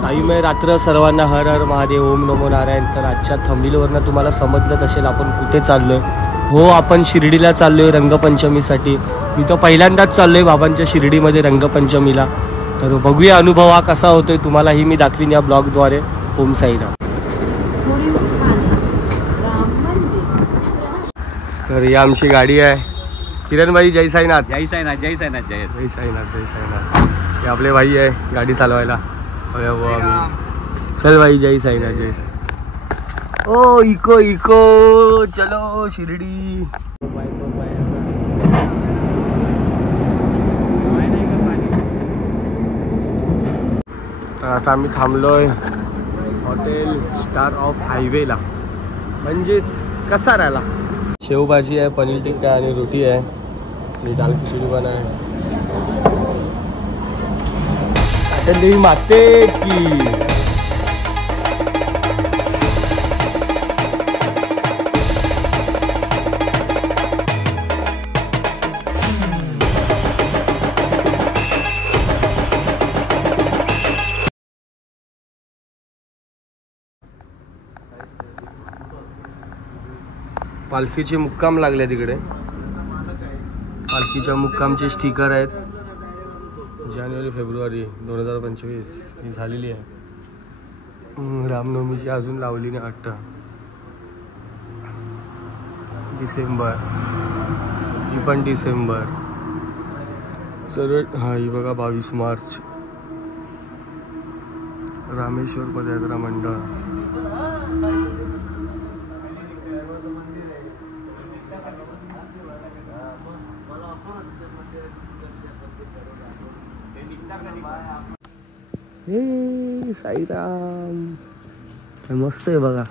साईमय रात्र सर्वांना हर हर महादेव ओम नमो नारायण. तर आजच्या थंबनेलवरनं तुम्हाला समजलंच असेल आपण कुठे चाललोय. हो, आपण शिर्डीला चाललोय रंगपंचमीसाठी. मी तर पहिल्यांदाच चाललोय बाबांच्या शिर्डीमध्ये रंगपंचमीला. तर बघूया अनुभव हा कसा होतोय, तुम्हालाही मी दाखवीन या ब्लॉगद्वारे. ओम साईराम. तर ही आमची गाडी आहे. किरणभाई जय साईनाथ. जय साईनाथ. जय साईनाथ. जय जय साईनाथ. जय साईनाथ. हे आपले भाई आहे गाडी चालवायला. चल भाई जय साईनाथ. जय साईनाथ. ओ इको इको चलो शिर्डी. तर आता आम्ही थांबलोय हॉटेल स्टार ऑफ हायवेला, म्हणजेच कसाऱ्याला. शेवभाजी आहे, पनीर टिक्का आणि रोटी आहे आणि दाल खिचडी पण आहे. देवी माते की. पालखीचे मुक्काम लागले तिकडे. पालखीच्या मुक्कामचे स्टिकर आहेत. जानेवारी फेब्रुवारी 2025 ही झालेली आहे. रामनवमीची अजून लावली नाही वाटतं. डिसेंबर, ही पण डिसेंबर. सर्व हा ही बघा 22 मार्च. रामेश्वर पदयात्रा मंडळ. हे साईराम मस्त आहे बघा.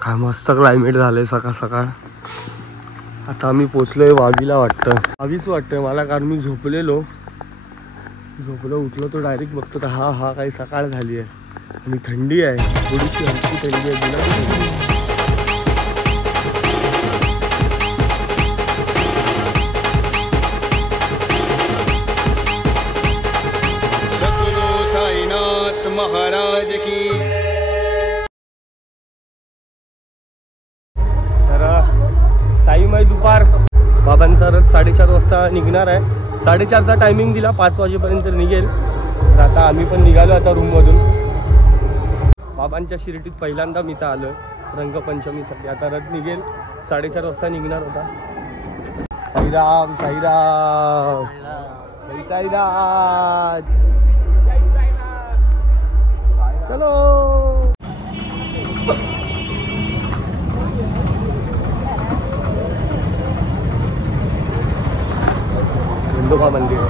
काय मस्त क्लायमेट झालंय सकाळ सकाळ. आता आम्ही पोचलोय वावीला वाटतं. वावीच वाटतंय मला, कारण मी झोपलो उठलो तो डायरेक्ट बघतो तर हा काही सकाळ झाली आहे आणि थंडी आहे, थोडीशी हलकी थंडी आहे. महाराज की. तर साईमय दुपार बाबांचा रथ 4:30 वाजता निघणार आहे. 4:30चा टायमिंग दिला, 5 वाजेपर्यंत निघेल. तर आता आम्ही पण निघालो आता रूममधून. बाबांच्या शिर्डीत पहिल्यांदा मी तर आलोय रंगपंचमीसाठी. आता रथ निघेल 4:30 वाजता निघणार होता. साईराम साईराम जय साईनाथ. चलो खंडोबा मंदिर.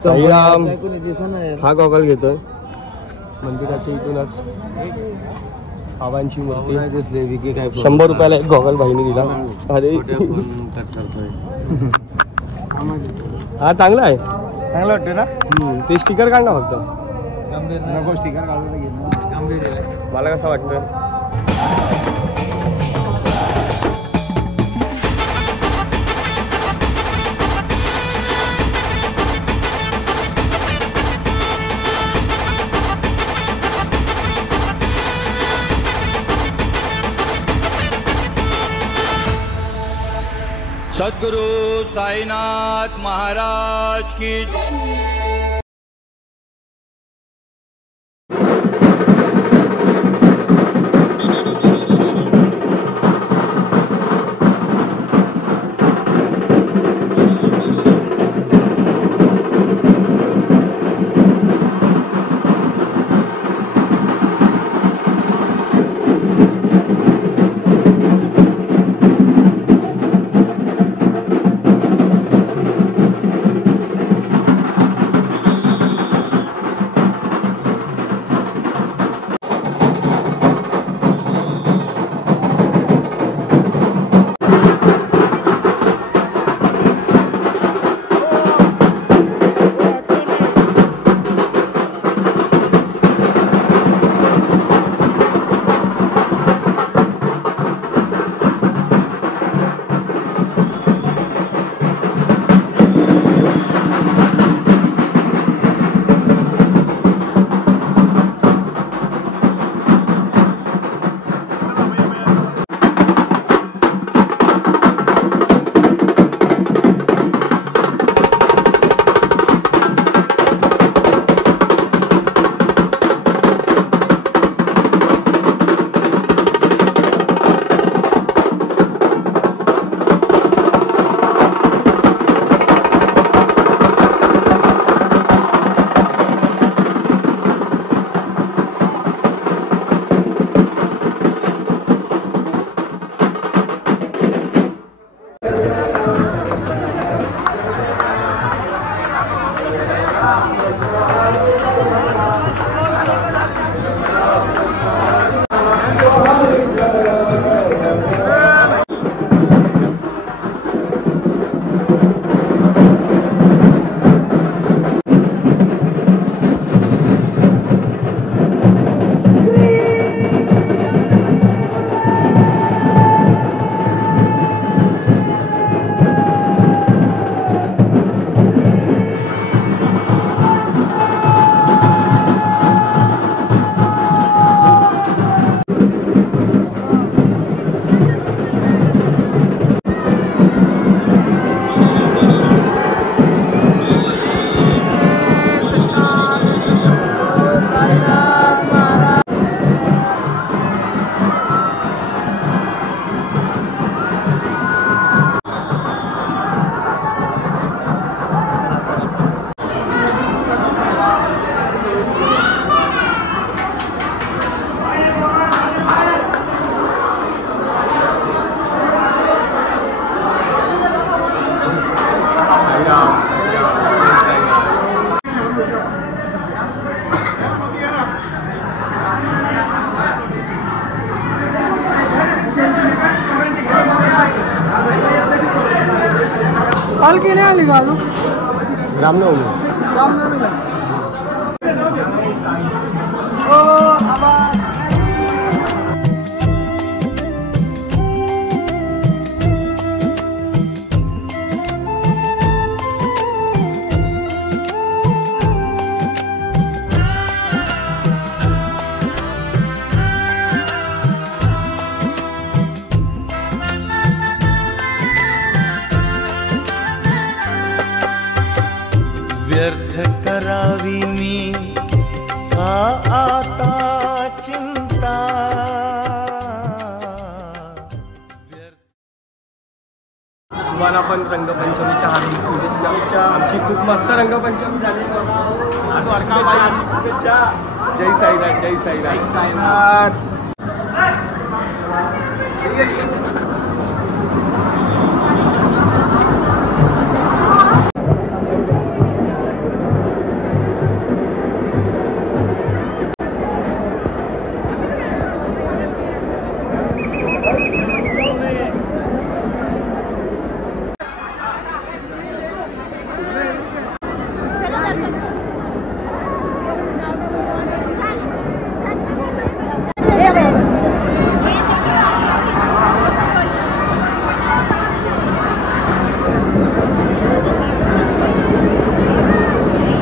साईराम. हा गॉगल घेतोय मंदिराच्या इथूनच. बाबांची मूर्ती 100 रुपयाला एक गॉगल भाईने दिला. अरे हा चांगला आहे, चांगला वाटतं ना. ते स्टिकर काढ ना फक्त. स्टिकर काढून मला कसं वाटतं. सद्गुरु साईनाथ महाराज की. पालखी नाही आली का अजून? रामनवमी व्यर्थ करावी मी आता चिंता। तुम्हाला पण रंगपंचमीच्या हार्दिक शुभेच्छा। आमची खूप मस्त रंगपंचमी झाली। हार्दिक शुभेच्छा। जय साईनाथ, जय साईनाथ।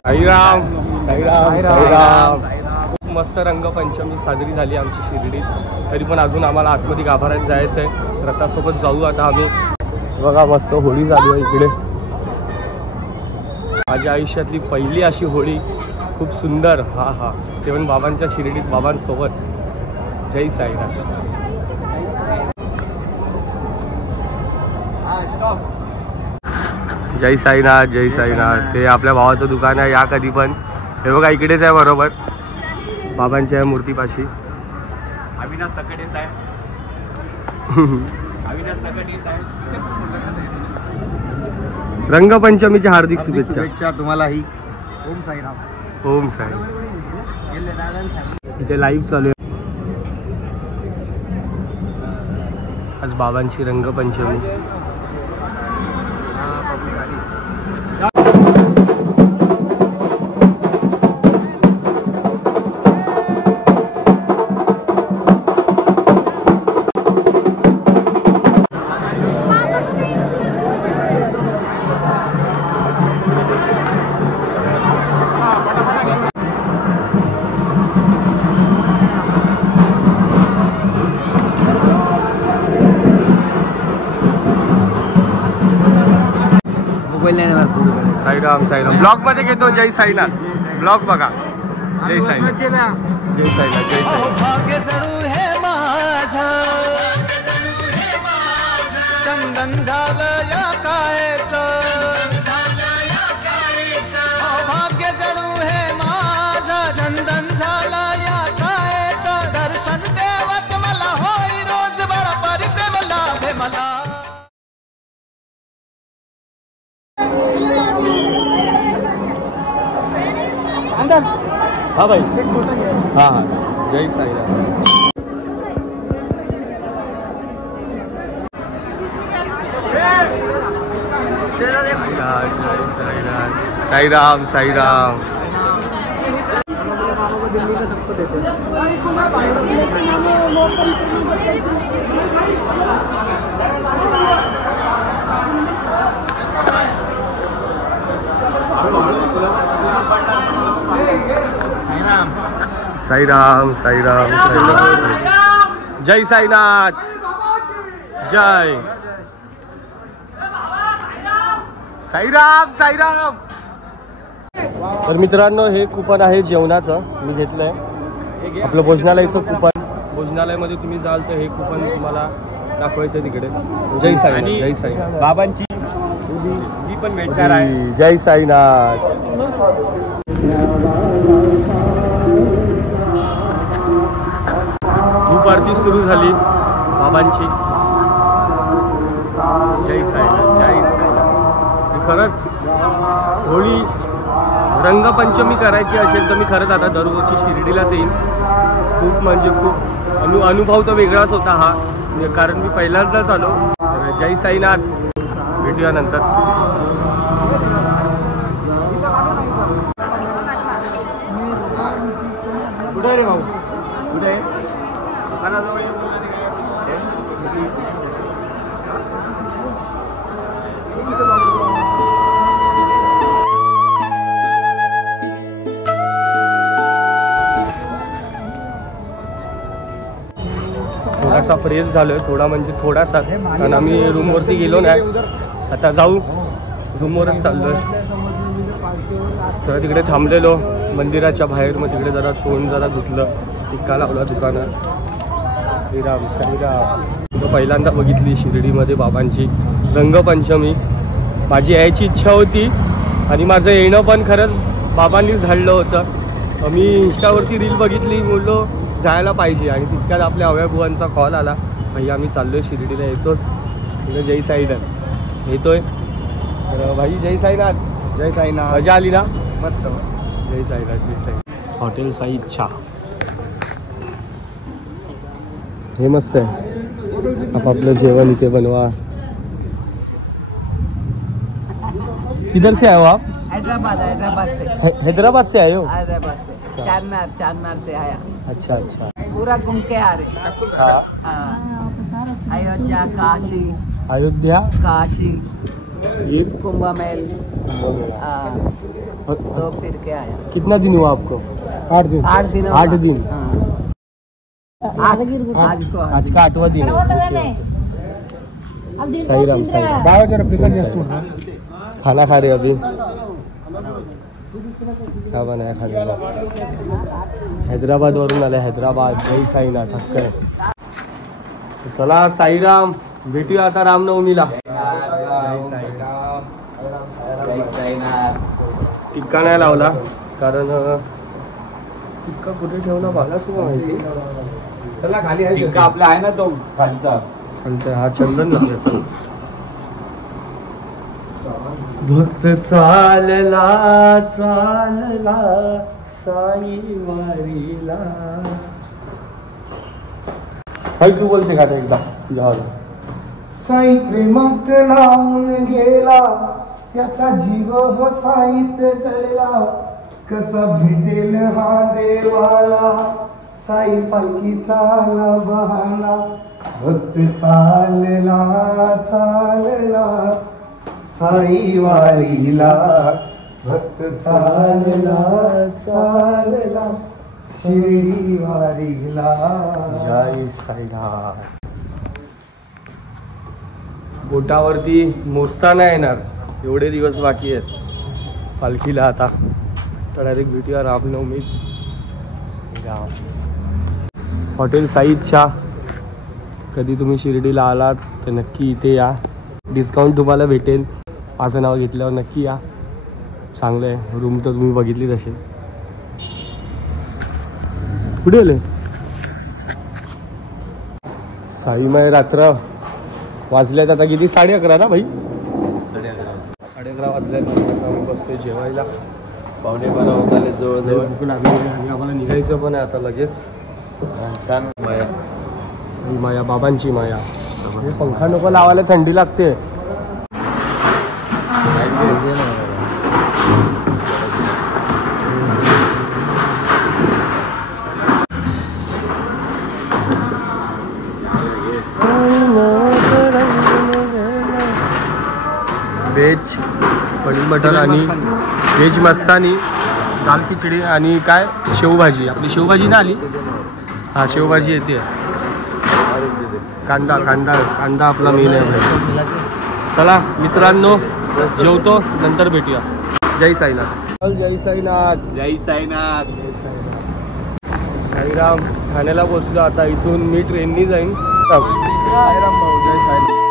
साईराम साईराम साईराम। खूप मस्त रंगपंचमी साजरी झाली आमची शिर्डीत। तरी पण अजून आम्हाला आतमध्ये गाभाऱ्यात जायचं आहे। रथासोबत जाऊ आता आम्ही। बघा मस्त होळी झाली आहे इकडे। माझ्या आयुष्यातली पहिली अशी होळी, खूप सुंदर। हा हा, ते पण बाबांच्या शिर्डीत, बाबांसोबत। जय साईनाथ। जय साईनाथ, जय साईनाथ। ते आपल्या भावाचं दुकान आहे, या कधी पण। हे बघा इकडेच आहे बरोबर, बाबांच्या मूर्तीपाशी। अविनाश सकट येत आहे। अविनाश सकट येत आहे। रंगपंचमीच्या हार्दिक शुभेच्छा तुम्हालाही। ओम साईराम। ओम साई। इथे लाईव्ह चालू आहे आज बाबांची रंगपंचमी। साईराम साईराम। ब्लॉग मध्ये घेतो जय साईनाथ। ब्लॉग बघा। जय साईनाथ, जय साईनाथ, जय साईनाथ। भाग्य जणू हे माझा चंदन झालं या कायचं। भाग्य जणू हे माझा चंदन झालं या कायचं। दर्शन देवच मला होई रोज बळा परी प्रेम लाभे मला। हाँ भाई, हाँ हाँ, जय साईनाथ। साई राम साई राम। दिल्ली का सबको देते हैं। साई राम साई राम साई राम। जय साईनाथ, जय साई राम साई राम। तर मित्रांनो, हे कुपन आहे जेवणाचं, मी घेतलंय आपलं भोजनालयाचं कुपन। भोजनालयामध्ये तुम्ही जाल तर हे कुपन तुम्हाला दाखवायचं तिकडे। जय साईनाथ, जय साईनाथ। बाबांची ही पण भेटणार आहे। जय साईनाथ। धूप आरती सुरू झाली बाबांची। जय साईनाथ, जय साईनाथ। खरंच होळी रंगपंचमी करायची असेल तर मी खरंच आता दरवर्षी शिर्डीलाच येईन। खूप म्हणजे खूप अनुभव तर वेगळाच होता हा, कारण मी पहिल्यांदाच आलो। जय साईनाथ, भेटूया नंतर। कुठे रे भाऊ, कुठे थोडासा फ्रेश झालोय, थोडा म्हणजे थोडासा, कारण आम्ही रूमवरती गेलो नाही। आता जाऊ, रूमवरच चाललोय। तर तिकडे थांबलेलो मंदिराच्या बाहेर, मग तिकडे जरा तोंड जरा धुतलं, टिक्का लावला दुकानात। श्रीराम श्रीराम। तो पहिल्यांदा बघितली शिर्डीमध्ये बाबांची रंगपंचमी। माझी यायची इच्छा होती आणि माझं येणं पण खरंच बाबांनीच धाडलं होतं। मी इंस्टावरती रील बघितली, बोललो जायला पाहिजे, आणि तितक्यात आपल्या अवय बुवांचा कॉल आला, भाई आम्ही चाललोय शिर्डीला, येतोच। तिकडे जय साईनाथ येतोय। तर भाई जय साईनाथ, जय साईनाथ। मजा आली ना? मस्त मस्त। जय साईनाथ, जय साईनाथ। हॉटेल साई इच्छा, हे मस्त आहे। आपापलं जेवण इथे बनवा। किधर से आए हो आप? हैदराबाद से। हैदराबाद से आए हो? हैदराबाद से, चारमीनार से आया। अच्छा अच्छा। पूरा घूम के आ रहे। हाँ, अयोध्या, काशी, अयोध्या, काशी, ये कुंभ मेल, सब फिर के आया। कितना दिन हुआ आपको? 8 दिन। 8 दिन। 8 दिन। आज को आज का 8वां दिन है। साई राम साई राम। खाना खा रहे अभी? क्या बनाया खाने में? हैदराबाद वरून आले, हैदराबाद। जय साईनाथ, हक्क आहे। चला साईराम, भेटूया आता रामनवमीला। टिक्का नाही लावला, कारण टिक्का कुठे ठेवला मला सुद्धा माहिती। चला खाली आहे टिक्का आपला आहे ना तो खालचा, हा चंदन लागल्याचा। भक्त चालला चालला साई वारीला। हाय, तू बोलते का एकदा तुझ्या? साई प्रेमात लावून गेला, त्याचा जीव हो साईत जळला, कसा भेटेल हा देवाला, साई पालखीचा बहाना, भक्त चालला चालला साई वारीला, भक्त चालला चालला शिर्डी वारीला। जय साईनाथ। बोटावरती मोजताना येणार, एवढे दिवस बाकी आहेत पालखीला आता। तर डायरेक्ट भेटूया रामनवमीत। हॉटेल साई इच्छा, कधी तुम्ही शिर्डीला आलात तर नक्की इथे या, डिस्काउंट तुम्हाला भेटेल। माझं नाव घेतल्यावर नक्की या, चांगलं आहे। रूम तर तुम्ही बघितलीच असेल। कुठे आले? साईमय रात्र वाजल्यात आता किती? 11:30 ना भाई? 11:30 वाजल्यात। आता आम्ही बसतोय जेवायला। 12:15 होत आले जवळजवळ. भूक लागली आणि आम्हाला निघायचं पण आहे आता लगेच. छान माया. ही माया बाबांची माया. हे पंखा नको लावायला, थंडी लागते. व्हेज पनीर बटर आणि व्हेज मस्तानी, दाल खिचडी आणि काय शेवभाजी. आपली शेवभाजी ना आली. हा शेवभाजी येते. कांदा कांदा कांदा आपला मेन आहे. चला मित्रांनो जेवतो, नंतर भेटूया. जय साईनाथ. जय साईनाथ. जय साईनाथ. साईराम. ठाण्याला पोचलो आता. इथून मी ट्रेननी जाईन. साईराम भाऊ. जय साईनाथ.